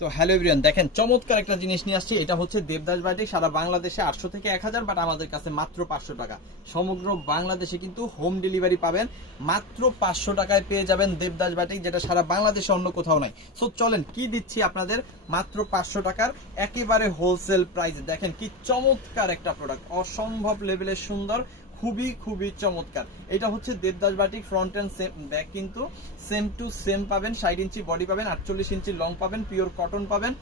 তো hello everyone, দেখেন চমৎকার একটা জিনিস নিয়ে আসছি। এটা হচ্ছে দেবদাস বাটিক। সারা বাংলাদেশে 800 থেকে 1000, বাট আমাদের কাছে মাত্র 500 টাকা। সমগ্র বাংলাদেশে কিন্তু হোম ডেলিভারি পাবেন। মাত্র 500 টাকায় পেয়ে যাবেন দেবদাস বাটিক, যেটা সারা বাংলাদেশে অন্য কোথাও নাই। সো চলেন কি দিচ্ছি আপনাদের, মাত্র 500 টাকার একেবারে হোলসেল প্রাইসে। দেখেন কি চমৎকার একটা প্রোডাক্ট, অসম্ভব লেভেলের সুন্দর, খুবই খুবই চমৎকার। এটা হচ্ছে Devdas batik. Front end same, back কিন্তু সেম টু সেম পাবেন। 60 ইঞ্চি বডি পাবেন, 48 ইঞ্চি লং পাবেন, পিওর কটন পাবেন,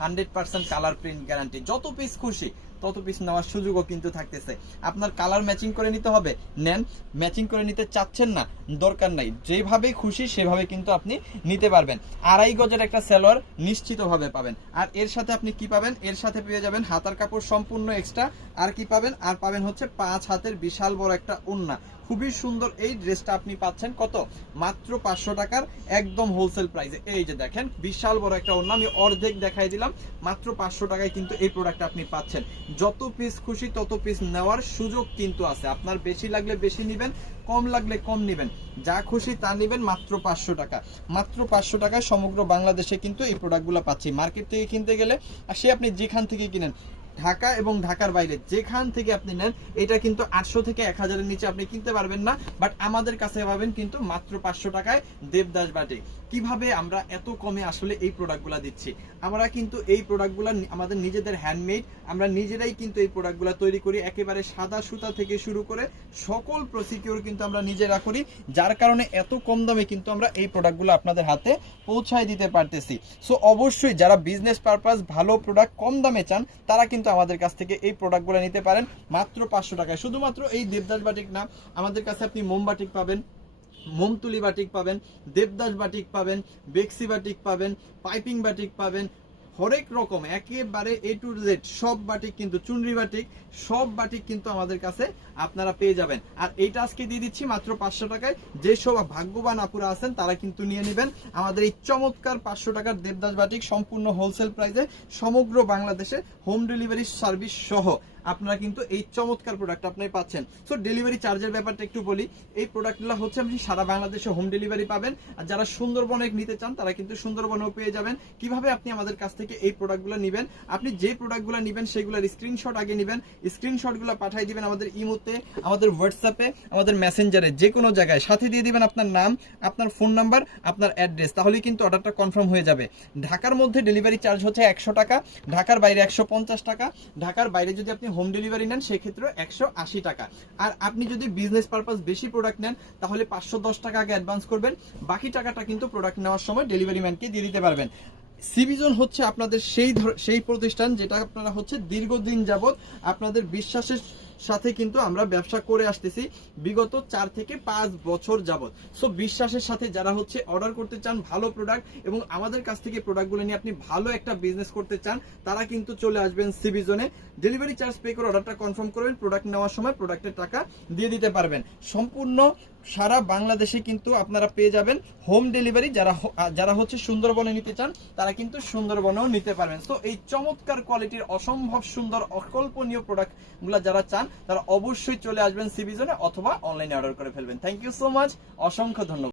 100% কালার প্রিন্ট গ্যারান্টি। যত পিস খুশি তত পিস নেওয়ার সুযোগও কিন্তু থাকতেছে। আপনার কালার ম্যাচিং করে নিতে হবে, নেন। ম্যাচিং করে নিতে চাচ্ছেন না, দরকার নাই, যেভাবে খুশি সেভাবে কিন্তু আপনি নিতে পারবেন। 2.5 গজের একটা সালোয়ার নিশ্চিতভাবে পাবেন। আর এর সাথে আপনি কি পাবেন, এর সাথে পেয়ে যাবেন হাতার কাপড় সম্পূর্ণ এক্সট্রা। আর কি পাবেন, আর পাবেন হচ্ছে 5 হাতের বিশাল বড় একটা ওড়না। খুবই সুন্দর এই ড্রেসটা আপনি পাচ্ছেন কত, মাত্র 500 টাকার একদম হোলসেল প্রাইসে। এই যে দেখেন বিশাল বড় একটা ওড়না, আমি অর্ধেক দেখাই দিলাম। মাত্র 500 টাকায় কিন্তু এই প্রোডাক্টটা আপনি পাচ্ছেন। যত পিস খুশি তত পিস নেওয়ার সুযোগ কিন্তু আছে। আপনার বেশি লাগলে বেশি নেবেন, কম লাগলে কম নেবেন, যা খুশি তা নেবেন। মাত্র 500 টাকা, মাত্র 500 টাকায় সমগ্র বাংলাদেশে কিন্তু এই প্রোডাক্টগুলো পাচ্ছি। মার্কেট থেকে কিনতে গেলে, আর সে আপনি যেখান থেকে কিনেন, ঢাকা এবং ঢাকার বাইরে যেখান থেকে আপনি নেন, এটা কিন্তু 800 থেকে 1000 এর নিচে আপনি কিনতে পারবেন না। বাট আমাদের কাছে পাবেন কিন্তু মাত্র 500 টাকায় দেবদাস বাটিক। কিভাবে আমরা এত কমে আসলে এই প্রোডাক্টগুলো দিচ্ছি? আমরা কিন্তু এই প্রোডাক্টগুলো আমাদের নিজেদের হ্যান্ডমেড, আমরা নিজেরাই কিন্তু এই প্রোডাক্টগুলো তৈরি করি। একেবারে সাদা সুতা থেকে শুরু করে সকল প্রসিকিউর কিন্তু আমরা নিজেরা করি, যার কারণে এত কম দামে কিন্তু আমরা এই প্রোডাক্টগুলো আপনাদের হাতে পৌঁছায় দিতে পারতেছি। সো অবশ্যই যারা বিজনেস পারপাস ভালো প্রোডাক্ট কম দামে চান, তারা কিন্তু আমাদের কাছ থেকে এই প্রোডাক্টগুলো নিতে পারেন মাত্র 500 টাকায়। শুধুমাত্র এই দেবদাস বাটিক না, আমাদের কাছে আপনি মোম বাটিক পাবেন, মোমতুলি বাটিক পাবেন, দেবদাস বাটিক পাবেন, বেক্সি বাটিক পাবেন, পাইপিং বাটিক পাবেন, হরেক রকম একেবারে এ টু জেড সব বাটিক, কিন্তু চুনরি বাটিক, সব বাটিক কিন্তু আমাদের কাছে আপনারা পেয়ে যাবেন। আর এইটা আজকে দিয়ে দিচ্ছি মাত্র 500 টাকায়। যেসব ভাগ্যবান আপুরা আছেন তারা কিন্তু নিয়ে নেবেন আমাদের এই চমৎকার 500 টাকার দেবদাস বাটিক, সম্পূর্ণ হোলসেল প্রাইসে সমগ্র বাংলাদেশে হোম ডেলিভারি সার্ভিস সহ আপনারা কিন্তু এই চমৎকার প্রোডাক্ট আপনি পাচ্ছেন। সো ডেলিভারি চার্জের ব্যাপারটা একটু বলি। এই প্রোডাক্টগুলো হচ্ছে আপনি সারা বাংলাদেশে হোম ডেলিভারি পাবেন। আর যারা সুন্দরবনে নিতে চান তারা কিন্তু সুন্দরবনেও পেয়ে যাবেন। কিভাবে আপনি আমাদের কাছ থেকে এই প্রোডাক্টগুলো নেবেন, আপনি যে প্রোডাক্টগুলো নেবেন সেগুলোর স্ক্রিনশট আগে নেবেন, স্ক্রিনশটগুলো পাঠিয়ে দিবেন আমাদের ইমোতে, আমাদের হোয়াটসঅ্যাপে, আমাদের মেসেঞ্জারে, যে কোনো জায়গায় সাথে দিয়ে দিবেন আপনার নাম, আপনার ফোন নাম্বার, আপনার অ্যাড্রেস, তাহলেই কিন্তু অর্ডারটা কনফার্ম হয়ে যাবে। ঢাকার মধ্যে ডেলিভারি চার্জ হচ্ছে 100 টাকা, ঢাকার বাইরে 150 টাকা, ঢাকার বাইরে যদি আপনি হোম ডেলিভারি নেন সেক্ষেত্রে 180 টাকা। আর আপনি যদি বিজনেস পারপাস বেশি প্রোডাক্ট নেন তাহলে 510 টাকা আগে অ্যাডভান্স করবেন, বাকি টাকাটা কিন্তু প্রোডাক্ট নেওয়ার সময় ডেলিভারি ম্যানকে দিয়ে দিতে পারবেন। সিবিজন হচ্ছে আপনাদের সেই প্রতিষ্ঠান যেটা আপনারা হচ্ছে দীর্ঘদিন যাবত আপনাদের বিশ্বাসের সাথে কিন্তু আমরা ব্যবসা করে আসতেছি বিগত 4 থেকে 5 বছর যাবত। সো বিশ্বাসের সাথে যারা হচ্ছে অর্ডার করতে চান ভালো প্রোডাক্ট এবং আমাদের কাছ থেকে প্রোডাক্টগুলো নিয়ে আপনি ভালো একটা বিজনেস করতে চান, তারা কিন্তু চলে আসবেন সিবিজনে। ডেলিভারি চার্জ পে করে অর্ডারটা কনফার্ম করবেন, প্রোডাক্ট নেওয়ার সময় প্রোডাক্টের টাকা দিয়ে দিতে পারবেন। সম্পূর্ণ সারা বাংলাদেশে কিন্তু আপনারা পেয়ে যাবেন হোম ডেলিভারি। যারা হচ্ছে সুন্দরবনে নিতে চান তারা কিন্তু সুন্দরবনেও নিতে পারবেন। তো এই চমৎকার কোয়ালিটির অসম্ভব সুন্দর অকল্পনীয় প্রোডাক্টগুলো যারা চান তারা অবশ্যই চলে আসবেন সিবিজনে অথবা অনলাইনে অর্ডার করে ফেলবেন। থ্যাংক ইউ সো মাচ, অসংখ্য ধন্যবাদ।